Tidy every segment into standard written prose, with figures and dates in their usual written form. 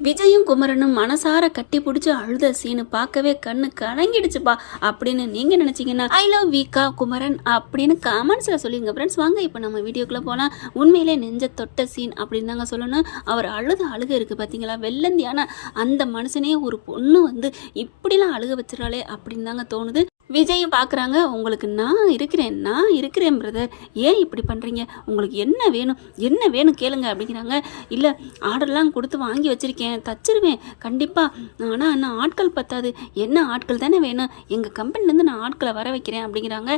விஜயும் குமரனும் மனசார கட்டி பிடிச்சி அழுத சீனு பார்க்கவே கண்ணு கலங்கிடுச்சுப்பா அப்படின்னு நீங்கள் நினச்சிங்கன்னா ஐ லவ் வீக்கா குமரன் அப்படின்னு கமெண்ட்ஸில் சொல்லிடுங்க ஃப்ரெண்ட்ஸ். வாங்க இப்போ நம்ம வீடியோக்குள்ளே போகலாம். உண்மையிலே நெஞ்ச தொட்ட சீன் அப்படின்னு தாங்க சொல்லணும். அவர் அழுக இருக்குது பார்த்தீங்களா, வெள்ளந்தியான அந்த மனுஷனே ஒரு பொண்ணு வந்து இப்படிலாம் அழுக வச்சிடறாளே அப்படின்னு தாங்க தோணுது. விஜயும் பார்க்குறாங்க, உங்களுக்கு நான் இருக்கிறேன் பிரதர், ஏன் இப்படி பண்ணுறீங்க, உங்களுக்கு என்ன வேணும் கேளுங்க அப்படிங்கிறாங்க. இல்லை ஆர்டர்லாம் கொடுத்து வாங்கி வச்சுருக்கேன், தச்சிருவேன் கண்டிப்பாக, ஆனால் இன்னும் ஆட்கள் பத்தாது, என்ன ஆட்கள் தானே வேணும், எங்கள் கம்பெனிலேருந்து நான் ஆட்களை வர வைக்கிறேன் அப்படிங்கிறாங்க.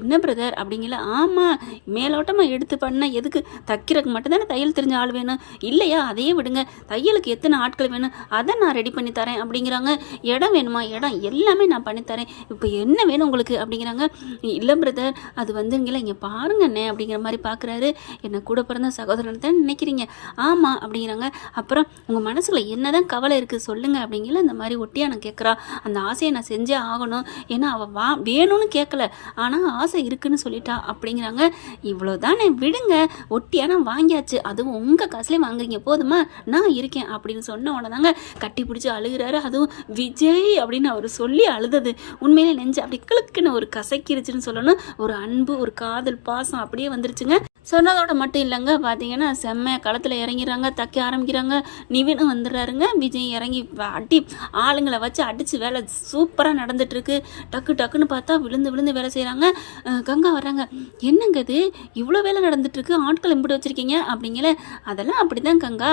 என்ன பிரதர் அப்படிங்கல, ஆமாம் மேலோட்டமாக எடுத்து பண்ண எதுக்கு, தைக்கிறதுக்கு மட்டும்தானே தையல் தெரிஞ்ச ஆள் வேணும், இல்லையா அதையே விடுங்க, தையலுக்கு எத்தனை ஆட்கள் வேணும் அதை நான் ரெடி பண்ணி தரேன் அப்படிங்கிறாங்க. இடம் வேணுமா, இடம் எல்லாமே நான் பண்ணித்தரேன், இப்போ என்ன வேணும் உங்களுக்கு அப்படிங்கிறாங்க. இல்லை பிரதர் அது வந்துங்களா இங்கே பாருங்க அண்ணே அப்படிங்கிற மாதிரி பார்க்குறாரு. என்னை கூட பிறந்த சகோதரன் தான் நினைக்கிறீங்க, ஆமாம் அப்படிங்கிறாங்க. அப்புறம் உங்கள் மனசில் என்னதான் கவலை இருக்குது சொல்லுங்கள் அப்படிங்கிற இந்த மாதிரி ஒட்டியா நான் கேட்குறா. அந்த ஆசையை நான் செஞ்சே ஆகணும், ஏன்னா அவள் வேணும்னு கேட்கல, ஆனால் ஆசை இருக்குன்னு சொல்லிட்டா அப்படிங்கிறாங்க. இவ்வளோதானே விடுங்க, ஒட்டியான வாங்கியாச்சு, அதுவும் உங்கள் காசுலேயே வாங்குறீங்க போதுமா, நான் இருக்கேன் அப்படின்னு சொன்ன உடனே தாங்க கட்டி பிடிச்சி அழுகிறாரு. அதுவும் விஜய் அப்படின்னு அவர் சொல்லி அழுதது உண்மையிலே நெஞ்சு அப்படி கிளுக்குன்னு ஒரு கசக்கிருச்சுன்னு சொல்லணும். ஒரு அன்பு, ஒரு காதல், பாசம் அப்படியே வந்துருச்சுங்க. சொன்னதோட மட்டும் இல்லைங்க, பார்த்தீங்கன்னா செம்மையாக களத்தில் இறங்கிறாங்க, தைக்க ஆரம்பிக்கிறாங்க. நிவினும் வந்துடுறாருங்க. விஜய் இறங்கி அடி ஆளுங்களை வச்சு அடித்து வேலை சூப்பராக நடந்துட்டுருக்கு. டக்குன்னு பார்த்தா விழுந்து வேலை செய்கிறாங்க. கங்கா வர்றாங்க, என்னங்க இது இவ்வளோ வேலை நடந்துட்டுருக்கு, ஆட்கள் இம்பிட்டு வச்சுருக்கீங்க அப்படிங்கிற. அதெல்லாம் அப்படி தான் கங்கா,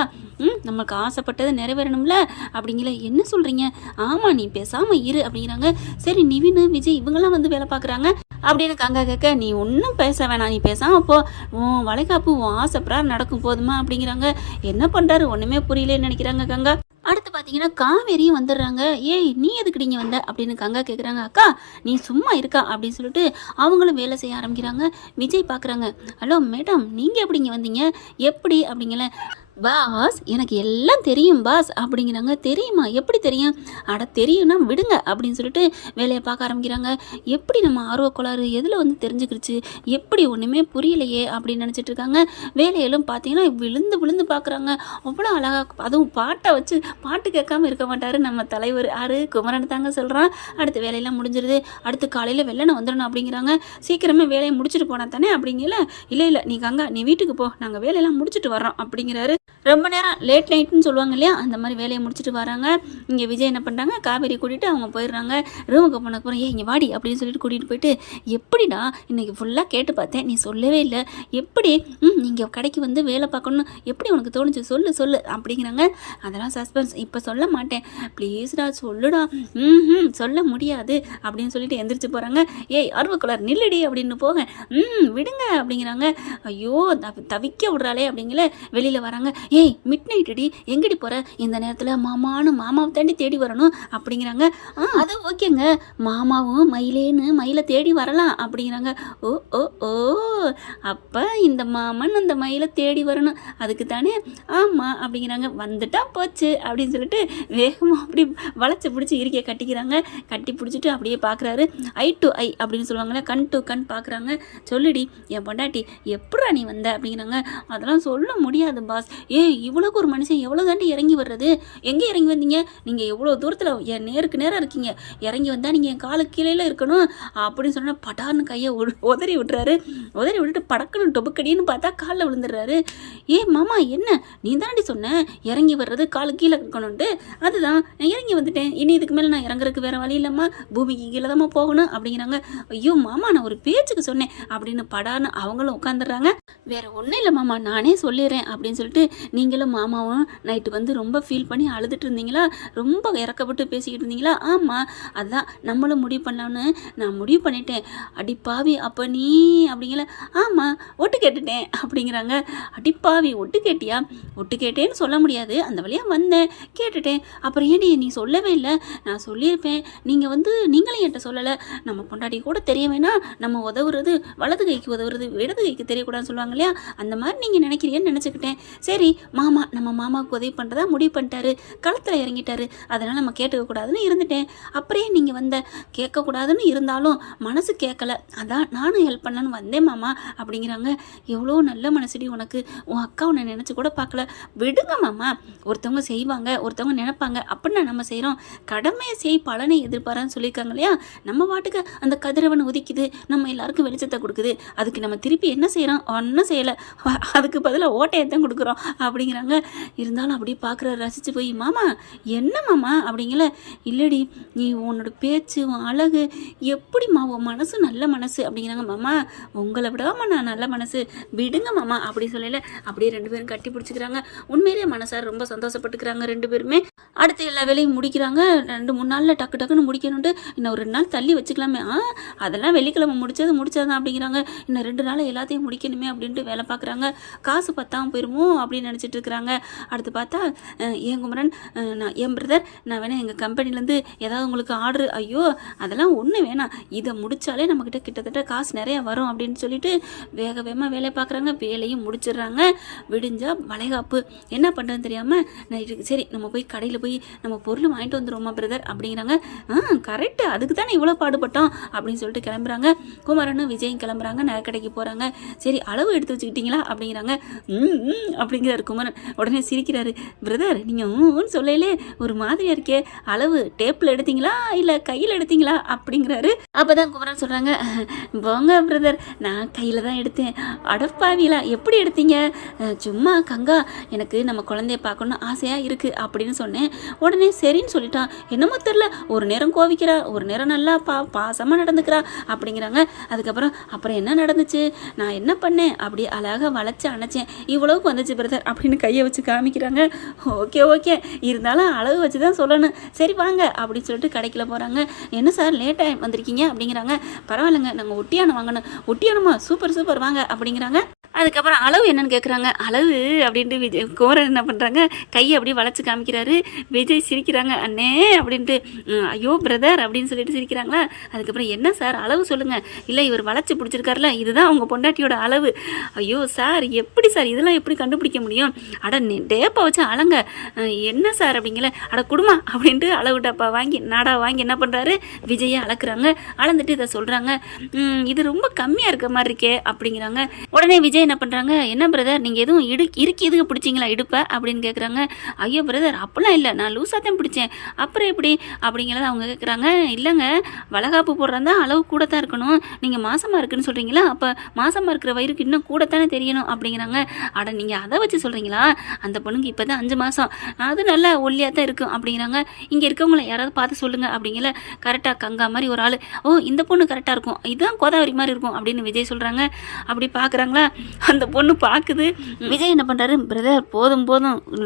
நம்மளுக்கு ஆசைப்பட்டது நிறைவேறணும்ல அப்படிங்கிற. என்ன சொல்கிறீங்க, ஆமாம் நீ பேசாமல் இரு அப்படிங்கிறாங்க. சரி நிவின் விஜய் இவங்கெல்லாம் வந்து வேலை பார்க்குறாங்க அப்படின்னு கங்கா கேட்க, நீ ஒன்றும் பேச வேணாம், நீ பேசாமல் போ, உன் வளைகாப்பு உன் ஆசைப்படாது நடக்கும் போதுமா அப்படிங்கிறாங்க. என்ன பண்ணுறாரு ஒன்றுமே புரியலேன்னு நினைக்கிறாங்க கங்கா. அடுத்து பார்த்தீங்கன்னா காவேரியும் வந்துடுறாங்க. ஏய் நீ எதுக்கு நீங்கள் வந்த அப்படின்னு கங்கா கேட்குறாங்க. அக்கா நீ சும்மா இருக்கா அப்படின்னு சொல்லிட்டு அவங்களும் வேலை செய்ய ஆரம்பிக்கிறாங்க. விஜய் பார்க்குறாங்க, ஹலோ மேடம் நீங்கள் எப்படிங்க வந்தீங்க, எப்படி அப்படிங்கல. பாஸ் எனக்கு எல்லாம் தெரியும் பாஸ் அப்படிங்கிறாங்க. தெரியுமா, எப்படி தெரியும், அட தெரியும்னா விடுங்க அப்படின்னு சொல்லிட்டு வேலையை பார்க்க ஆரம்பிக்கிறாங்க. எப்படி நம்ம ஆர்வக்கோளாறு எதில் வந்து தெரிஞ்சுக்கிடுச்சு, எப்படி ஒன்றுமே புரியலையே அப்படின்னு நினச்சிட்டு இருக்காங்க. வேலையிலும் பார்த்தீங்கன்னா விழுந்து பார்க்குறாங்க. அவ்வளோ அழகாக, அதுவும் பாட்டை வச்சு பாட்டு கேட்காம இருக்க மாட்டார் நம்ம தலைவர் ஆறு குமரன் தாங்க சொல்கிறான். அடுத்து வேலையெல்லாம் முடிஞ்சிருது. அடுத்து காலையில் வெள்ளனை வந்துடணும் அப்படிங்கிறாங்க. சீக்கிரமே வேலையை முடிச்சுட்டு போனா தானே அப்படிங்கல. இல்லை நீ கங்கா நீ வீட்டுக்கு போ, நாங்கள் வேலையெல்லாம் முடிச்சுட்டு வர்றோம் அப்படிங்கிறாரு. ரொம்ப நேரம் லேட் நைட்டுன்னு சொல்லுவாங்க இல்லையா, அந்த மாதிரி வேலையை முடிச்சுட்டு வராங்க. இங்கே விஜய் என்ன பண்ணுறாங்க, காவேரி கூட்டிகிட்டு அவங்க போயிடுறாங்க. ரூமுக்கு போன போகிறோம், இங்கே வாடி அப்படின்னு சொல்லிட்டு கூட்டிகிட்டு போயிட்டு, எப்படிடா இன்றைக்கி ஃபுல்லாக கேட்டு பார்த்தேன் நீ சொல்லவே இல்லை, எப்படி நீங்கள் கடைக்கு வந்து வேலை பார்க்கணும் எப்படி உனக்கு தோணுச்சு சொல்லு அப்படிங்கிறாங்க. அதெல்லாம் சஸ்பென்ஸ், இப்போ சொல்ல மாட்டேன் ப்ளீஸ்டா சொல்லுடா. சொல்ல முடியாது அப்படின்னு சொல்லிட்டு எந்திரிச்சு போகிறாங்க. ஏய் ஆர்வக்குள்ளார் நில்லுடி அப்படின்னு போக, விடுங்க அப்படிங்கிறாங்க. ஐயோ தவிக்க விடுறாளே அப்படிங்கிற. வெளியில் வராங்க. ஏய் மிட் நைட்டுடி எங்கடி போகிற இந்த நேரத்தில், மாமாவை தாண்டி தேடி வரணும் அப்படிங்கிறாங்க. அது ஓகேங்க, மாமாவும் மயிலை தேடி வரலாம் அப்படிங்கிறாங்க. ஓ ஓ ஓ அப்போ இந்த மாமன் அந்த மயிலை தேடி வரணும் அதுக்கு தானே, ஆமாம் அப்படிங்கிறாங்க. வந்துட்டா போச்சு அப்படின்னு சொல்லிட்டு வேகமாக அப்படி வளைச்சி பிடிச்சி இருக்கையை கட்டிக்கிறாங்க. கட்டி பிடிச்சிட்டு அப்படியே பார்க்குறாரு. ஐ டு ஐ அப்படின்னு சொல்லுவாங்களே, கண் டு கண் பார்க்குறாங்க. சொல்லுடி என் பொண்டாட்டி எப்படா நீ வந்த அப்படிங்கிறாங்க. அதெல்லாம் சொல்ல முடியாது பாஸ். இவ்வளோக்கு ஒரு மனுஷன் எவ்வளோ தாண்டி இறங்கி வர்றது, எங்கே இறங்கி வந்தீங்க, நீங்கள் எவ்வளோ தூரத்தில் என் நேருக்கு நேராக இருக்கீங்க, இறங்கி வந்தால் நீங்கள் என் காலு கீழே இருக்கணும் அப்படின்னு சொன்னால் படார்னு கையை உதறி விட்டுறாரு. உதறி விட்டுட்டு படக்குன்னு டொபுக்கடின்னு பார்த்தா காலில் விழுந்துடுறாரு. மாமா என்ன நீ தாண்டி சொன்ன இறங்கி வர்றது காலு கீழே இருக்கணும்ட்டு, அதுதான் நான் இறங்கி வந்துட்டேன், இனி இதுக்கு மேலே நான் இறங்குறதுக்கு வேறு வழி இல்லைம்மா, பூமிக்கு கீழே தான் போகணும் அப்படிங்கிறாங்க. ஐயோ மாமா நான் ஒரு பேச்சுக்கு சொன்னேன் அப்படின்னு படார்னு அவங்களும் உட்காந்துடுறாங்க. வேற ஒன்றும் இல்லை மாமா நானே சொல்லிடுறேன் அப்படின்னு சொல்லிட்டு, நீங்களும் மாமாவும் நைட்டு வந்து ரொம்ப ஃபீல் பண்ணி அழுதுட்டு இருந்தீங்களா, ரொம்ப இறக்கப்பட்டு பேசிக்கிட்டு இருந்தீங்களா, ஆமாம் அதான் நம்மளும் முடிவு பண்ணலான்னு நான் முடிவு பண்ணிட்டேன். அடிப்பாவி அப்போ நீ அப்படிங்கல, ஆமாம் ஒட்டு கேட்டுட்டேன் அப்படிங்கிறாங்க. அடிப்பாவி ஒட்டு கேட்டியா, ஒட்டு கேட்டேன்னு சொல்ல முடியாது, அந்த வழியாக வந்தேன் கேட்டுட்டேன், அப்புறம் ஏடி நீ சொல்லவே இல்லை, நான் சொல்லியிருப்பேன், நீங்கள் வந்து நீங்களும் என்கிட்ட சொல்லலை, நம்ம பொண்டாட்டி கூட தெரிய வேணாம், நம்ம உதவுறது வலது கைக்கு உதவுறது இடது கைக்கு தெரியக்கூடாதுன்னு சொல்லுவாங்க இல்லையா, அந்த மாதிரி நீங்கள் நினைக்கிறீங்கன்னு நினச்சிக்கிட்டேன். சரி சரி மாமா நம்ம மாமாவுக்கு உதவி பண்ணுறதா முடிவு பண்ணிட்டாரு, களத்தில் இறங்கிட்டாரு, அதனால் நம்ம கேட்டுக்கக்கூடாதுன்னு இருந்துட்டேன். அப்படியே நீங்கள் கேட்கக்கூடாதுன்னு இருந்தாலும் மனசு கேட்கல, அதான் நானும் ஹெல்ப் பண்ணலான்னு வந்தேன் மாமா அப்படிங்கிறாங்க. எவ்வளோ நல்ல மனசுடி உனக்கு, உன் அக்கா உன்னை நினச்சி கூட பார்க்கல. விடுங்க மாமா, ஒருத்தவங்க செய்வாங்க, ஒருத்தவங்க நினைப்பாங்க அப்படின்னு நம்ம செய்கிறோம். கடமையை செய் பலனை எதிர்பாரான்னு சொல்லியிருக்காங்க இல்லையா. நம்ம பாட்டுக்கு அந்த கதிரவன் உதிக்குது, நம்ம எல்லாருக்கும் வெளிச்சத்தை கொடுக்குது, அதுக்கு நம்ம திருப்பி என்ன செய்கிறோம்? ஒன்றும் செய்யலை, அதுக்கு பதிலாக ஓட்டையை தான் கொடுக்குறோம் அப்படிங்கிறாங்க. இருந்தாலும் அப்படியே பார்க்குற ரசித்து போய் மாமா என்ன மாமா அப்படிங்கல. இல்லடி நீ உன்னோட பேச்சு உன் அழகு எப்படிம்மா, உன் மனசு நல்ல மனசு அப்படிங்கிறாங்க. மாமா உங்களை விடாம நான் நல்ல மனசு, விடுங்க மாமா அப்படி சொல்லல. அப்படியே 2 பேரும் கட்டி பிடிச்சிக்கிறாங்க. உண்மையிலேயே மனசார் ரொம்ப சந்தோஷப்பட்டுக்கிறாங்க 2 பேருமே. அடுத்து எல்லா வேலையும் முடிக்கிறாங்க. 2-3 நாளில் டக்குன்னு முடிக்கணுன்ட்டு இன்னும் ஒரு 2 நாள் தள்ளி வச்சுக்கலாமே. அதெல்லாம் வெள்ளிக்கிழமை முடிச்சதான் அப்படிங்கிறாங்க. இன்னும் 2 நாள் எல்லாத்தையும் முடிக்கணுமே அப்படின்ட்டு வேலை பார்க்குறாங்க. காசு பத்தாமல் போயிருமோ அப்படின்னு நினச்சிட்டு இருக்கிறாங்க. அடுத்து பார்த்தா ஏன் குமரன், என் பிரதர் நான் வேணா எங்கள் கம்பெனிலேருந்து ஏதாவது உங்களுக்கு ஆர்டர், ஐயோ அதெல்லாம் ஒன்றும் வேணாம், இதை முடித்தாலே நம்மக்கிட்ட கிட்டத்தட்ட காசு நிறையா வரும் அப்படின்னு சொல்லிட்டு வேகமாக வேலையை பார்க்குறாங்க. வேலையும் முடிச்சிடுறாங்க. விடிஞ்சா வளைகாப்பு. என்ன பண்ணுறதுன்னு தெரியாமல் நான் சரி நம்ம போய் கடையில் போய் நம்ம பொருள் வாங்கிட்டு வந்துடுவோமா பிரதர் அப்படிங்கிறாங்க. கரெக்டு, அதுக்கு தானே இவ்வளோ பாடுபட்டோம் அப்படின்னு சொல்லிட்டு கிளம்புறாங்க. குமரனும் விஜயும் கிளம்புறாங்க. நகைக்கடைக்கு போகிறாங்க. சரி அளவு எடுத்து வச்சுக்கிட்டீங்களா அப்படிங்கிறாங்க. அப்படிங்கிறாரு குமரன். உடனே சிரிக்கிறாரு. பிரதர் நீங்கள் சொல்லலே ஒரு மாதிரியா இருக்கே, அளவு டேப்பில் எடுத்தீங்களா இல்லை கையில் எடுத்தீங்களா அப்படிங்கிறாரு. அப்போ தான் குமரன் சொல்கிறாங்க, போங்க பிரதர் நான் கையில் தான் எடுத்தேன். அடப்பாவிலா எப்படி எடுத்தீங்க? சும்மா கங்கா எனக்கு நம்ம குழந்தைய பார்க்கணுன்னு ஆசையாக இருக்குது அப்படின்னு சொன்னேன். உடனே சரின்னு சொல்லிட்டான். என்னமோ தெரில, ஒரு நேரம் கோவிக்கிறா, ஒரு நேரம் நல்லா பாசமாக நடந்துக்கிறா அப்படிங்கிறாங்க. அப்புறம் என்ன நடந்துச்சு, நான் என்ன பண்ணேன், அப்படியே அழகாக வளைச்சி அணைச்சேன், இவ்வளவுக்கு வந்துச்சு பிரதர் அப்படின்னு கையை வச்சு காமிக்கிறாங்க. ஓகே இருந்தாலும் அளவு வச்சு தான் சொல்லணும், சரி வாங்க அப்படின்னு சொல்லிட்டு கடைக்குள்ள போகிறாங்க. என்ன சார் லேட்டாக வந்திருக்கீங்க அப்படிங்கிறாங்க. பரவாயில்லைங்க நாங்கள் ஒட்டியானம் வாங்கணும். ஒட்டியானமா, சூப்பர் வாங்க அப்படிங்கிறாங்க. அதுக்கப்புறம் அளவு என்னன்னு கேட்குறாங்க. அளவு அப்படின்ட்டு விஜய் குமரன் என்ன பண்ணுறாங்க, கையை அப்படியே வளைச்சி காமிக்கிறாரு. விஜய் சிரிக்கிறாங்க. அண்ணே அப்படின்ட்டு. ஐயோ பிரதர் அப்படின்னு சொல்லிட்டு சிரிக்கிறாங்களா. அதுக்கப்புறம் என்ன சார் அளவு சொல்லுங்கள். இல்லை இவர் வளைச்சி பிடிச்சிருக்காருல, இதுதான் அவங்க பொண்டாட்டியோட அளவு. ஐயோ சார் எப்படி சார் இதெல்லாம் எப்படி கண்டுபிடிக்க முடியும்? அட டேப்பா வச்சு அளங்க. என்ன சார் அப்படிங்கல. அட குடுமா அப்படின்ட்டு அளவு டப்பா வாங்கி நாடா வாங்கி என்ன பண்ணுறாரு, விஜயை அளக்குறாங்க. அளந்துட்டு இதை சொல்கிறாங்க. இது ரொம்ப கம்மியாக இருக்க மாதிரி இருக்கே அப்படிங்கிறாங்க. உடனே விஜய் என்ன பண்ணுறாங்க, என்ன பிரதர் நீங்கள் எதுவும் இறுக்கி எதுக்கு பிடிச்சிங்களா இடுப்பை அப்படின்னு கேட்குறாங்க. ஐயோ பிரதர் அப்போல்லாம் இல்லை, நான் லூஸாக தான் பிடிச்சேன். அப்புறம் எப்படி அப்படிங்கிறத அவங்க கேட்குறாங்க. இல்லைங்க வளகாப்பு போடுறதா அளவு கூட தான் இருக்கணும், நீங்கள் மாசமாக இருக்குன்னு சொல்கிறீங்களா, அப்போ மாசமாக இருக்கிற வயிறுக்கு இன்னும் கூட தானே தெரியணும் அப்படிங்கிறாங்க. அட நீங்கள் அதை வச்சு சொல்கிறீங்களா, அந்த பொண்ணுக்கு இப்போ தான் 5 மாதம், அது நல்லா ஒல்லியாக தான் இருக்கும் அப்படிங்கிறாங்க. இங்கே இருக்கவங்கள யாராவது பார்த்து சொல்லுங்கள் அப்படிங்கல. கரெக்டாக கங்கா மாதிரி ஒரு ஆள், ஓ இந்த பொண்ணு கரெக்டாக இருக்கும், இதுதான் கோதாவரி மாதிரி இருக்கும் அப்படின்னு விஜய் சொல்கிறாங்க. அப்படி பார்க்குறாங்களா. அந்த பொண்ணு பார்க்குது. விஜய் என்ன பண்ணுறாரு, பிரதர் போதும்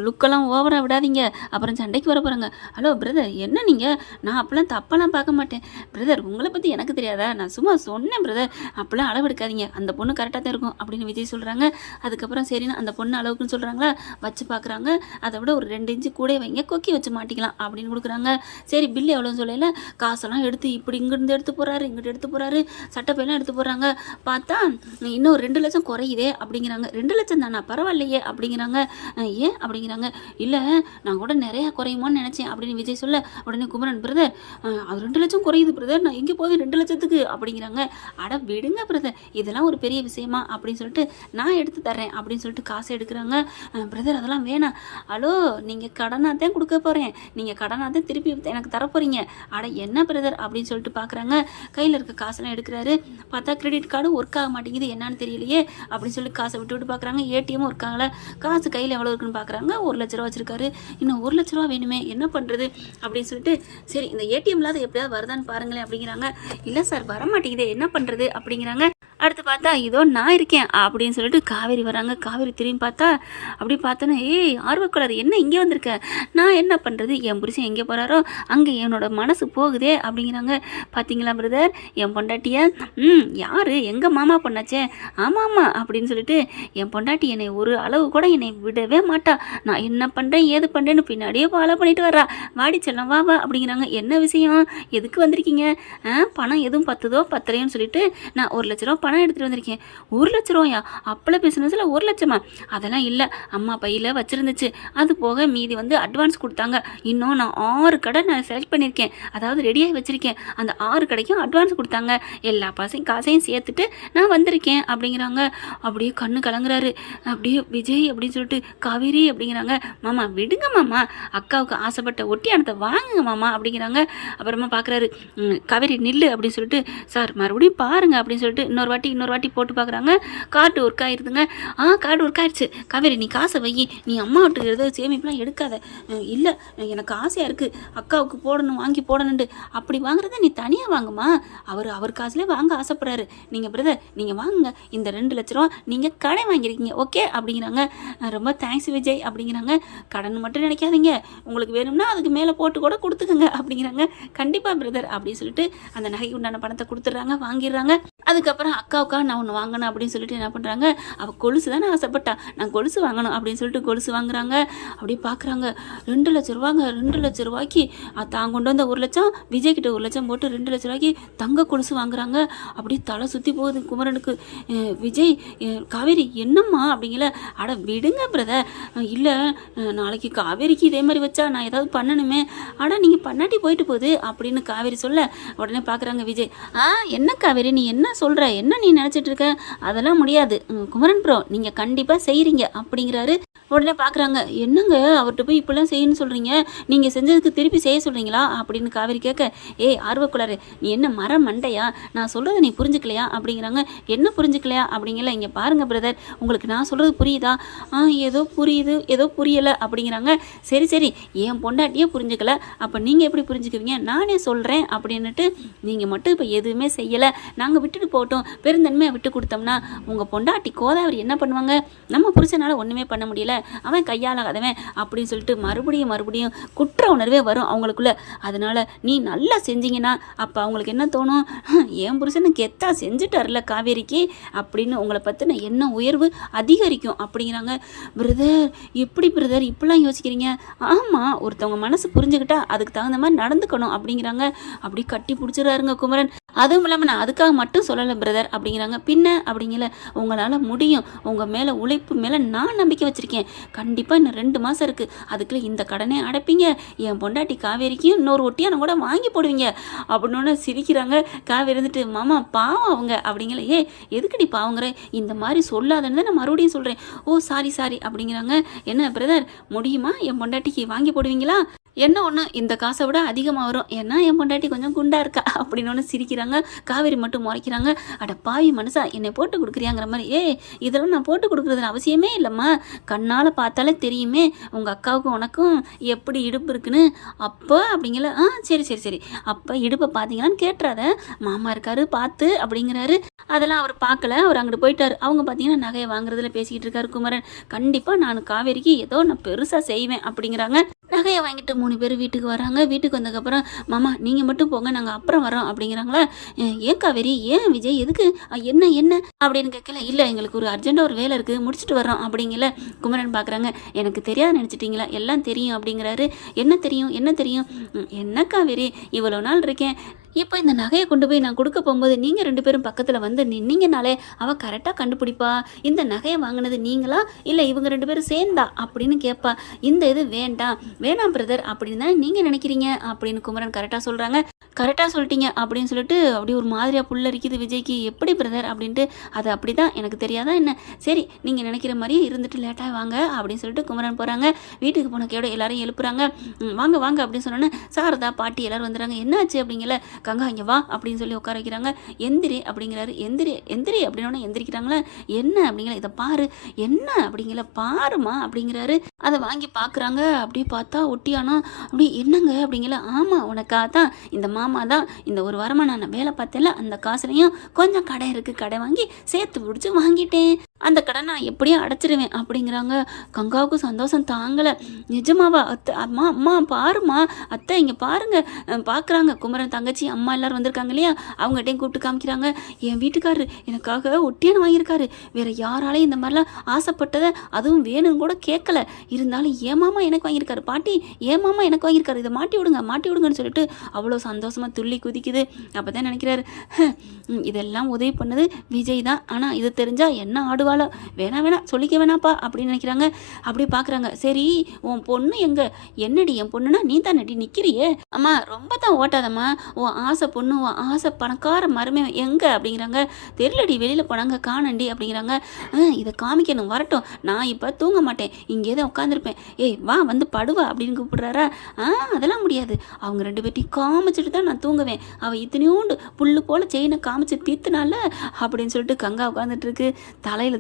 லுக்கெல்லாம் ஓவராக விடாதீங்க, அப்புறம் சண்டைக்கு வர போகிறாங்க. ஹலோ பிரதர் என்ன நீங்கள், நான் அப்போல்லாம் தப்பெல்லாம் பார்க்க மாட்டேன் பிரதர், உங்களை பற்றி எனக்கு தெரியாதா, நான் சும்மா சொன்னேன் பிரதர், அப்போல்லாம் அளவு எடுக்காதீங்க, அந்த பொண்ணு கரெக்டாக தான் இருக்கும் அப்படின்னு விஜய் சொல்கிறாங்க. அதுக்கப்புறம் சரின்னு அந்த பொண்ணு அளவுக்குன்னு சொல்கிறாங்களா, வச்சு பார்க்குறாங்க. அதை விட ஒரு 2 இன்ச்சு கூட வைங்க, கொக்கி வச்சு மாட்டிக்கலாம் அப்படின்னு கொடுக்குறாங்க. சரி பில்லு எவ்வளோன்னு சொல்லல, காசெல்லாம் எடுத்து இப்படி இங்கிருந்து எடுத்து போகிறாரு, இங்கிட்டு எடுத்து போகிறாரு, சட்டப்பையெல்லாம் எடுத்து போகிறாங்க. பார்த்தா இன்னும் 2 லட்சம் குறையுதே அப்படிங்கிறாங்க. 2 லட்சம் தானா, பரவாயில்லையே அப்படிங்கிறாங்க. ஏன் அப்படிங்கிறாங்க. இல்லை நான் கூட நிறையா குறையுமோன்னு நினச்சேன் அப்படின்னு விஜய் சொல்ல. உடனே குமரன் பிரதர் அது 2 லட்சம் குறையுது பிரதர், நான் எங்கே போகுது 2 லட்சத்துக்கு அப்படிங்கிறாங்க. அட விடுங்க பிரதர், இதெல்லாம் ஒரு பெரிய விஷயமா அப்படின்னு சொல்லிட்டு நான் எடுத்து தரேன் அப்படின்னு சொல்லிட்டு காசை எடுக்கிறாங்க. பிரதர் அதெல்லாம் வேணாம், ஹலோ நீங்கள் கடனாக தான் கொடுக்க போகிறேன், நீங்கள் கடனாக தான் திருப்பி எனக்கு தர போகிறீங்க. அட என்ன பிரதர் அப்படின்னு சொல்லிட்டு பார்க்குறாங்க. கையில் இருக்க காசெல்லாம் எடுக்கிறாரு. பார்த்தா கிரெடிட் கார்டு ஒர்க் ஆக மாட்டேங்குது, என்னன்னு தெரியலையே அப்படின்னு சொல்லி காசை விட்டு பார்க்குறாங்க. ஏடிஎம் இருக்காங்களே, காசு கையில் எவ்வளோ இருக்குன்னு பார்க்குறாங்க. 1 லட்ச ரூபா வச்சுருக்காரு. இன்னும் 1 லட்ச ரூபா வேணுமே, என்ன பண்ணுறது அப்படின்னு சொல்லிட்டு சரி இந்த ஏடிஎம்ல அது எப்படியாவது வருதான்னு பாருங்களேன் அப்படிங்கிறாங்க. இல்லை சார் வரமாட்டேங்குதே, என்ன பண்ணுறது அப்படிங்கிறாங்க. அடுத்து பார்த்தா இதோ நான் இருக்கேன் அப்படின்னு சொல்லிட்டு காவேரி வராங்க. காவேரி திரும்பி பார்த்தா அப்படி பார்த்தோன்னா, ஏய் ஆர்வக்கலர் என்ன இங்கே வந்திருக்க, நான் என்ன பண்ணுறது, என் புருஷன் எங்கே போகிறாரோ அங்கே என்னோட மனசு போகுதே அப்படிங்கிறாங்க. பார்த்தீங்களா பிரதர் என் பொண்டாட்டிய, யார் எங்கள் மாமா பொண்ணாச்சே, ஆமாம் அப்படின்னு சொல்லிட்டு என் பொண்டாட்டி என்னை ஒரு அளவு கூட என்னை விடவே மாட்டா, நான் என்ன பண்ணுறேன் ஏது பண்ணுறேன்னு பின்னாடியே ஃபாலோ பண்ணிட்டு வரா, வாடி செல்லம் வா அப்படிங்கிறாங்க. என்ன விஷயம், எதுக்கு வந்திருக்கீங்க, பணம் எதுவும் பத்துதோ பத்தலையோன்னு சொல்லிட்டு நான் 1 லட்ச ரூபா பணம் பணம் எடுத்துகிட்டு வந்திருக்கேன். 1,00,000 ரூபாயா? அப்பளம் பிஸ்னஸில் 1,00,000மா? அதெல்லாம் இல்லை, அம்மா பையில் வச்சுருந்துச்சு. அது போக மீதி வந்து அட்வான்ஸ் கொடுத்தாங்க. இன்னும் நான் 6 கடை நான் செலக்ட் பண்ணியிருக்கேன், அதாவது ரெடியாகி வச்சுருக்கேன். அந்த 6 கடைக்கும் அட்வான்ஸ் கொடுத்தாங்க. எல்லா காசையும் சேர்த்துட்டு நான் வந்திருக்கேன் அப்படிங்கிறாங்க. அப்படியே கண்ணு கலங்குறாரு. அப்படியே விஜய் அப்படின்னு சொல்லிட்டு காவேரி அப்படிங்கிறாங்க. மாமா விடுங்க மாமா, அக்காவுக்கு ஆசைப்பட்ட ஒட்டியானத்தை வாங்குங்க மாமா அப்படிங்கிறாங்க. அப்புறமா பார்க்குறாரு, காவேரி நில்லு அப்படின்னு சொல்லிட்டு, சார் மறுபடியும் பாருங்க அப்படின்னு சொல்லிட்டு இன்னொரு வாட்டி போட்டு பார்க்குறாங்க. கார்டு ஒர்க் ஆயிருதுங்க. கார்டு ஒர்க் ஆயிடுச்சு. காவேரி நீ காசை வை, நீ அம்மா வீட்டுக்கு ஏதாவது சேமிப்புலாம் எடுக்காத. இல்லை எனக்கு ஆசையாக இருக்குது அக்காவுக்கு போடணும், வாங்கி போடணுன்ட்டு. அப்படி வாங்குறத நீ தனியாக வாங்குமா, அவர் காசுலேயே வாங்க ஆசைப்படுறாரு. நீங்கள் பிரதர் நீங்கள் வாங்குங்க, இந்த 2,00,000 ரூபா நீங்கள் கடை வாங்கியிருக்கீங்க ஓகே அப்படிங்கிறாங்க. ரொம்ப தேங்க்ஸ் விஜய் அப்படிங்கிறாங்க. கடன் மட்டும் நினைக்காதீங்க, உங்களுக்கு வேணும்னா அதுக்கு மேலே போட்டு கூட கொடுத்துக்குங்க அப்படிங்கிறாங்க. கண்டிப்பாக பிரதர் அப்படின்னு சொல்லிட்டு அந்த நகைக்கு உண்டான பணத்தை கொடுத்துட்றாங்க, வாங்கிடுறாங்க. அதுக்கப்புறம் அக்காவுக்கா நான் ஒன்று வாங்கணும் அப்படின்னு சொல்லிட்டு என்ன பண்ணுறாங்க, அவள் கொலுசு தானே ஆசைப்பட்டா, நான் கொலுசு வாங்கணும் அப்படின்னு சொல்லிட்டு கொலுசு வாங்குறாங்க. அப்படி பார்க்குறாங்க, 2,00,000 ரூபாங்க. 2,00,000 ரூபாய்க்கு தான் கொண்டு வந்த 1,00,000, விஜய் கிட்ட 1,00,000 போட்டு 2,00,000 ரூபாய்க்கு தங்க கொலுசு வாங்குறாங்க. அப்படி தலை சுற்றி போகுது குமரனுக்கு. விஜய் காவேரி என்னம்மா அப்படிங்கல. அட விடுங்க பிரதர், இல்லை நாளைக்கு காவேரிக்கு இதே மாதிரி வச்சா நான் ஏதாவது பண்ணணுமே, ஆனால் நீங்கள் பண்ணாட்டி போயிட்டு போகுது அப்படின்னு காவேரி சொல்ல, உடனே பார்க்குறாங்க விஜய். என்ன காவேரி நீ என்ன சொல்கிற, என்ன நீ நினச்சிட்டு இருக்க, அதெல்லாம் முடியாது குமரன் ப்ரோ, நீங்கள் கண்டிப்பாக செய்கிறீங்க அப்படிங்கிறாரு. உடனே பார்க்குறாங்க, என்னங்க அவர்கிட்ட போய் இப்படிலாம் செய்யணும்னு சொல்கிறீங்க, நீங்கள் செஞ்சதுக்கு திருப்பி செய்ய சொல்கிறீங்களா அப்படின்னு காவேரி கேட்க, ஆர்வக்குள்ளாரு நீ என்ன மரம் மண்டையா, நான் சொல்கிறத நீ புரிஞ்சுக்கலையா அப்படிங்கிறாங்க. என்ன புரிஞ்சுக்கலையா அப்படிங்கல. இங்கே பாருங்கள் பிரதர், உங்களுக்கு நான் சொல்கிறது புரியுதா? ஏதோ புரியுது ஏதோ புரியலை அப்படிங்கிறாங்க. சரி என் பொண்டாட்டியே புரிஞ்சுக்கல, அப்போ நீங்கள் எப்படி புரிஞ்சுக்குவீங்க, நானே சொல்கிறேன் அப்படின்னுட்டு, நீங்கள் மட்டும் இப்போ எதுவுமே செய்யலை, நாங்கள் விட்டுட்டு போட்டோம், பெருந்தன்மையாக விட்டு கொடுத்தோம்னா உங்கள் பொண்டாட்டி கோதாவரி என்ன பண்ணுவாங்க, நம்ம புருஷனால் ஒன்றுமே பண்ண முடியல, அவன் கையாளாதவன் அப்படின்னு சொல்லிட்டு மறுபடியும் குற்ற உணர்வே வரும் அவங்களுக்குள்ள. அதனால நீ நல்லா செஞ்சீங்கன்னா அப்போ அவங்களுக்கு என்ன தோணும், என் புருஷனுக்கு கெத்தா செஞ்சுட்டார்ல காவேரிக்கு அப்படின்னு உங்களை பற்றின என்ன உயர்வு அதிகரிக்கும் அப்படிங்கிறாங்க. பிரதர் எப்படி பிரதர் இப்படிலாம் யோசிக்கிறீங்க, ஆமாம் ஒருத்தவங்க மனசு புரிஞ்சுக்கிட்டா அதுக்கு தகுந்த மாதிரி நடந்துக்கணும் அப்படிங்கிறாங்க. அப்படி கட்டி பிடிச்சிடறாருங்க குமரன். அதுவும் இல்லாமல் நான் அதுக்காக மட்டும் சொல்லலை பிரதர் அப்படிங்கிறாங்க. பின்ன அப்படிங்கல, உங்களால் முடியும், உங்கள் மேலே உழைப்பு மேலே நான் நம்பிக்கை வச்சுருக்கேன், கண்டிப்பாக இன்னும் 2 மாதம் இருக்குது, அதுக்குள்ளே இந்த கடனே அடைப்பீங்க, என் பொண்டாட்டி காவேரிக்கும் இன்னொரு ஒட்டியான கூட வாங்கி போடுவீங்க அப்படின்னு சிரிக்கிறாங்க. காவேரி இருந்துட்டு, மாமா பாவம் அவங்க அப்படிங்கல. எதுக்குடி பாவங்கிற, இந்த மாதிரி சொல்லாதன்னு தான் நான் மறுபடியும் சொல்கிறேன். சாரி அப்படிங்கிறாங்க. என்ன பிரதர் முடியுமா, என் பொண்டாட்டிக்கு வாங்கி போடுவீங்களா? என்ன ஒன்று இந்த காசை விட அதிகமாக வரும், ஏன்னா என் பொண்டாட்டி கொஞ்சம் குண்டா இருக்கா அப்படின்னு ஒன்று சிரிக்கிறாங்க. காவேரி மட்டும் முறைக்கிறாங்க. அட பாவி மனசா என்னை போட்டு கொடுக்குறியாங்கிற மாதிரி. இதெல்லாம் நான் போட்டு கொடுக்குறதுல அவசியமே இல்லைம்மா, கண்ணால் பார்த்தாலே தெரியுமே உங்கள் அக்காவுக்கும் உனக்கும் எப்படி இடுப்பு இருக்குன்னு. அப்போ அப்படிங்கல. சரி அப்போ இடுப்பை பார்த்தீங்களான்னு கேட்டுறாத, மாமா இருக்காரு பார்த்து அப்படிங்கிறாரு. அதெல்லாம் அவர் பார்க்கல, அவர் அங்கிட்டு போயிட்டார். அவங்க பார்த்தீங்கன்னா நகையை வாங்குறதுல பேசிக்கிட்டு இருக்காரு குமரன். கண்டிப்பாக நான் காவேரிக்கு ஏதோ நான் பெருசாக செய்வேன் அப்படிங்கிறாங்க. நகையை வாங்கிட்டு 3 பேர் வீட்டுக்கு வராங்க. வீட்டுக்கு வந்ததுக்கப்புறம், மாமா நீங்கள் மட்டும் போங்க, நாங்கள் அப்புறம் வரோம் அப்படிங்கிறாங்களா. ஏன் காவேரி, ஏன் விஜய், எதுக்கு, என்ன அப்படின்னு கேட்கல. இல்லை எங்களுக்கு ஒரு அர்ஜென்ட்டாக ஒரு வேலை இருக்குது, முடிச்சுட்டு வரோம் அப்படிங்கல. குமரன் பார்க்குறாங்க. எனக்கு தெரியாது நினச்சிட்டிங்களா, எல்லாம் தெரியும் அப்படிங்கிறாரு. என்ன தெரியும் என்ன காவேரி, இவ்வளோ நாள் இருக்கேன், இப்போ இந்த நகையை கொண்டு போய் நான் கொடுக்க போகும்போது நீங்கள் 2 பேரும் பக்கத்தில் வந்து நின்னீங்கனாலே அவள் கரெக்டாக கண்டுபிடிப்பா, இந்த நகையை வாங்கினது நீங்களா இல்லை இவங்க 2 பேரும் சேர்ந்தா அப்படின்னு கேட்பா. இந்த இது வேணாம் பிரதர் அப்படின்னு தானே நீங்கள் நினைக்கிறீங்க அப்படின்னு குமரன் கரெக்டாக சொல்கிறாங்க. கரெக்டாக சொல்லிட்டீங்க அப்படின்னு சொல்லிட்டு அப்படி ஒரு மாதிரியாக புல்லரிக்குது விஜய்க்கு. எப்படி பிரதர் அப்படின்ட்டு, அது அப்படி தான், எனக்கு தெரியாதா என்ன, சரி நீங்கள் நினைக்கிற மாதிரியே இருந்துட்டு லேட்டாக வாங்க அப்படின்னு சொல்லிட்டு குமரன் போகிறாங்க. வீட்டுக்கு போன கேட எல்லாரையும் எழுப்புறாங்க. வாங்க அப்படின்னு சொன்னோன்னே சாரதா பாட்டி எல்லோரும் வந்துடுறாங்க. என்னாச்சு அப்படிங்கல. கங்கா இங்கே வா அப்படின்னு சொல்லி உட்கார வைக்கிறாங்க. எந்திரி அப்படிங்கிறாரு. எந்திரி அப்படின்னோடனே எந்திரிக்கிறாங்களா. என்ன அப்படிங்கிற, இதை பாரு, என்ன அப்படிங்கிற, பாருமா அப்படிங்கிறாரு. அதை வாங்கி பார்க்குறாங்க. அப்படியே பார்த்தா ஒட்டியானோ. அப்படி என்னங்க அப்படிங்கிற. ஆமாம் உனக்காக தான், இந்த மாமா தான் இந்த ஒரு வாரமாக நான் வேலை பார்த்தேன்ல, அந்த காசுலையும் கொஞ்சம் கடை இருக்குது, கடை வாங்கி சேர்த்து பிடிச்சி வாங்கிட்டேன் அந்த கடனை நான் எப்படியும் அடைச்சிடுவேன் அப்படிங்கிறாங்க. கங்காவுக்கு சந்தோஷம் தாங்கலை. நிஜமாவா அத்தை? அம்மா அம்மா பாருமா அத்தை, இங்கே பாருங்க. பார்க்குறாங்க குமரன் தங்கச்சி அம்மா எல்லோரும் வந்திருக்காங்க இல்லையா, அவங்ககிட்டையும் கூப்பிட்டு காமிக்கிறாங்க. என் வீட்டுக்காரரு எனக்காக ஒட்டியான வாங்கியிருக்காரு. வேறு யாராலையும் இந்த மாதிரிலாம் ஆசைப்பட்டதை அதுவும் வேணும்னு கூட கேட்கல. இருந்தாலும் ஏமாமா எனக்கு வாங்கியிருக்காரு. பாட்டி ஏமாமா எனக்கு வாங்கியிருக்காரு, இதை மாட்டி விடுங்கன்னு சொல்லிட்டு அவ்வளோ சந்தோஷமாக துள்ளி குதிக்குது. அப்போ தான் நினைக்கிறாரு, இதெல்லாம் உதவி பண்ணது விஜய் தான். ஆனால் இது தெரிஞ்சால் என்ன ஆடுவாளோ, வேணாம் சொல்லிக்க வேணாப்பா அப்படின்னு நினைக்கிறாங்க. அப்படி பார்க்குறாங்க. சரி உன் பொண்ணு எங்கே? என்னடி என் பொண்ணுனா நீ தான் நடி நிற்கிறியே. அம்மா ரொம்ப தான் ஓட்டாதம்மா, உன் ஆசை பொண்ணு, உன் ஆசை பணக்கார மருமே எங்கே அப்படிங்கிறாங்க. தெரியலடி, வெளியில் போனாங்க காணண்டி அப்படிங்கிறாங்க. இதை காமிக்கணும், வரட்டும், நான் இப்போ தூங்க மாட்டேன், இங்கே தான் உட்காந்துருப்பேன். ஏய் வா வந்து படுவா அப்படின்னு கூப்பிடுறாரா. அதெல்லாம் முடியாது, அவங்க 2 பேர்ட்டையும் காமிச்சிட்டு தான் நான் தூங்குவேன். அவள் இத்தனையோண்டு புல்லு போல் செயினை காமிச்சு தீத்துனால அப்படின்னு சொல்லிட்டு கங்கா உட்காந்துட்டு இருக்கு.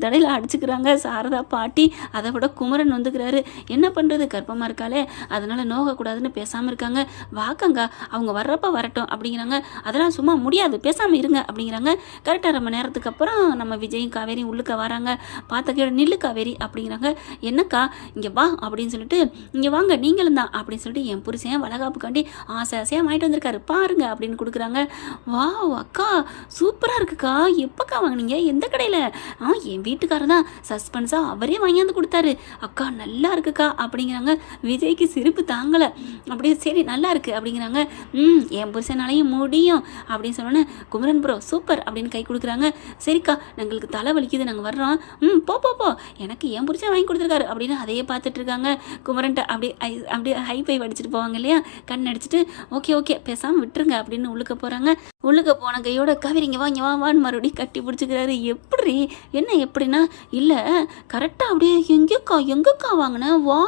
தலையில் அடிச்சுக்கிறாங்க சாரதா பாட்டி. அதை விட குமரன் வந்துக்கிறாரு. என்ன பண்ணுறது, கர்ப்பமாக இருக்காளே, அதனால் நோகக்கூடாதுன்னு பேசாமல் இருக்காங்க. வாக்கங்கா அவங்க வர்றப்ப வரட்டும் அப்படிங்கிறாங்க. அதெல்லாம் சும்மா முடியாது, பேசாமல் இருங்க அப்படிங்கிறாங்க. கரெக்டாக ரொம்ப நேரத்துக்கு அப்புறம் நம்ம விஜயும் காவேரியும் உள்ளுக்க வராங்க. பார்த்த கீழே நில்லு காவேரி அப்படிங்கிறாங்க. என்னக்கா இங்கே வா அப்படின்னு சொல்லிட்டு, இங்கே வாங்க நீங்களும் தான் அப்படின்னு சொல்லிட்டு என் புருஷன் வளகாப்புக்காண்டி ஆசையாக வாங்கிட்டு வந்திருக்காரு பாருங்க அப்படின்னு கொடுக்குறாங்க. வா அக்கா சூப்பராக இருக்குக்கா, எப்போக்கா வாங்கினீங்க, எந்த கடையில்? என் வீட்டுக்காரர் தான் சஸ்பென்ஸாக அவரே வாங்கியாந்து கொடுத்தாரு. அக்கா நல்லா இருக்குக்கா அப்படிங்கிறாங்க. விஜய்க்கு சிரிப்பு தாங்கலை. அப்படியே சரி நல்லா இருக்கு அப்படிங்கிறாங்க. என் புருஷனாலையும் முடியும் அப்படின்னு சொன்னோன்னே குமரன் ப்ரோ சூப்பர் அப்படின்னு கை கொடுக்குறாங்க. சரிக்கா எங்களுக்கு தலை வலிக்குது, நாங்கள் வர்றோம். போ எனக்கு என் புருஷன் வாங்கி கொடுத்துருக்காரு அப்படின்னு அதையே பார்த்துட்டு இருக்காங்க. குமரன்ட்ட அப்படியே ஹைஃபை அடிச்சுட்டு போவாங்க இல்லையா, கண் அடிச்சுட்டு ஓகே பேசாமல் விட்டுருங்க அப்படின்னு உள்ளுக்க போகிறாங்க. உள்ளுக்க போன கையோட காவேரிங்க வான்னு மறுபடியும் கட்டி பிடிச்சிக்கிறாரு. எப்படி என்ன எப்படின்னா, இல்லை கரெக்டாக அப்படியே எங்கேக்கா வாங்கினேன், வா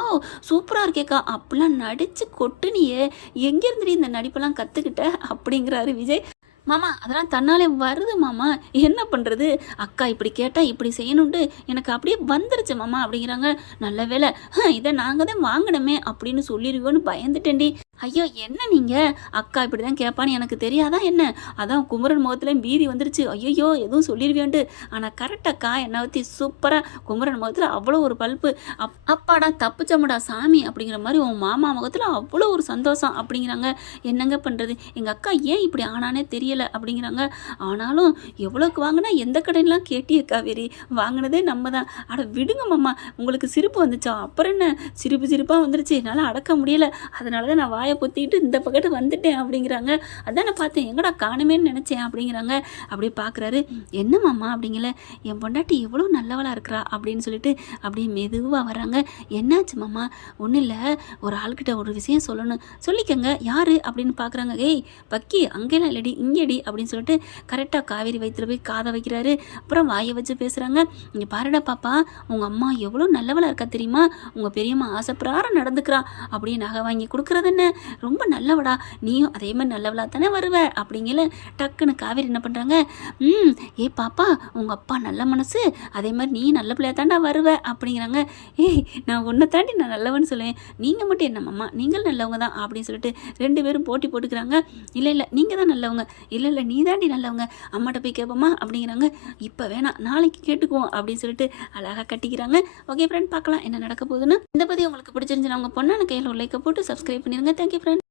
சூப்பராக இருக்கேக்கா அப்படிலாம் நடிச்சு கொட்டுனியே, எங்கேருந்து இந்த நடிப்பெல்லாம் கற்றுக்கிட்ட அப்படிங்கிறாரு விஜய். மாமா அதெல்லாம் தன்னாலே வருது மாமா, என்ன பண்ணுறது, அக்கா இப்படி கேட்டால் இப்படி செய்யணுன்ட்டு எனக்கு அப்படியே வந்துருச்சு மாமா அப்படிங்கிறாங்க. நல்ல வேலை இதை நாங்கள் தான் வாங்கினோமே அப்படின்னு சொல்லிடுவோன்னு பயந்துட்டேன்டி. ஐயோ என்ன நீங்கள், அக்கா இப்படி தான் கேட்பான்னு எனக்கு தெரியாதா என்ன, அதான் குமரன் முகத்தில் பீதி வந்துருச்சு. ஐயோ எதுவும் சொல்லிடுவேன்ட்டு. ஆனால் கரெக்டாக்கா என்னை பற்றி சூப்பராக குமரன் முகத்தில் அவ்வளோ ஒரு பல்ப்பு. அப்பாடா தப்புச்சமுடா சாமி அப்படிங்கிற மாதிரி உன் மாமா முகத்தில் அவ்வளோ ஒரு சந்தோஷம் அப்படிங்கிறாங்க. என்னங்க பண்ணுறது, எங்கள் அக்கா ஏன் இப்படி ஆனானே தெரியலை அப்படிங்கிறாங்க. ஆனாலும் எவ்வளோக்கு வாங்கினா எந்த கடையிலாம் கேட்டிய காவேரி, வாங்கினதே நம்ம தான். அட விடுங்க மாமா, உங்களுக்கு சிரிப்பு வந்துச்சா, அப்புறம் என்ன சிரிப்பாக வந்துருச்சு, என்னால் அடக்க முடியலை, அதனால தான் நான் வாயை பொத்திட்டு இந்த பக்கத்து வந்துட்டேன் அப்படிங்கிறாங்க. அதான் நான் பார்த்தேன், எங்கடா காணுமேன்னு நினச்சேன் அப்படிங்கிறாங்க. அப்படியே பார்க்குறாரு. என்ன மாமா அப்படிங்கல, என் பொண்டாட்டி எவ்வளோ நல்லவளாக இருக்கிறா அப்படின்னு சொல்லிட்டு அப்படியே மெதுவாக வராங்க. என்னாச்சு மாமா? ஒன்றும் இல்லை, ஒரு ஆள்கிட்ட ஒரு விஷயம் சொல்லணும், சொல்லிக்கங்க யார் அப்படின்னு பார்க்குறாங்க. ஏய் பக்கி அங்கெல்லாம் இல்லடி இங்கேடி அப்படின்னு சொல்லிட்டு கரெக்டாக காவேரி வயிற்றுல போய் காதை வைக்கிறாரு. அப்புறம் வாயை வச்சு பேசுகிறாங்க. இங்கே பாருடா பாப்பா, உங்கள் அம்மா எவ்வளோ நல்லவளாக இருக்கா தெரியுமா, உங்கள் பெரியம்மா ஆசைப்பிராரம் நடந்துக்கிறா, அப்படியே நகை வாங்கி கொடுக்குறது என்ன, ரொம்ப நல்லவடா, நீயும் அதே மாதிரி நல்லவளா தானே வருவ அப்படிங்கல. டக்குன்னு காவேரி என்ன பண்ணுறாங்க, ஏ பாப்பா உங்கள் அப்பா நல்ல மனசு, அதே மாதிரி நீ நல்ல பிள்ளையா தாண்டா வருவ அப்படிங்கிறாங்க. ஏய் நான் உன்னை தாண்டி நான் நல்லவன்னு சொல்லுவேன், நீங்கள் மட்டும் என்னம்மா நீங்கள் நல்லவங்க தான் அப்படின்னு சொல்லிட்டு 2 பேரும் போட்டி போட்டுக்கிறாங்க. இல்லை நீங்கள் தான் நல்லவங்க, இல்லை நீ தாண்டி நல்லவங்க, அம்மாட்ட போய் கேட்போமா அப்படிங்கிறாங்க. இப்போ வேணாம் நாளைக்கு கேட்டுக்குவோம் அப்படின்னு சொல்லிட்டு அழகாக கட்டிக்கிறாங்க. ஓகே ஃப்ரெண்ட், பார்க்கலாம் என்ன நடக்க போகுதுன்னு. இந்த பற்றி உங்களுக்கு பிடிச்சிருந்துச்சுன்னா உங்கள் பொண்ணான கையில் ஒரு லைக்கை போட்டு சப்ஸ்கிரைப் பண்ணிடுங்க. Thank you friend.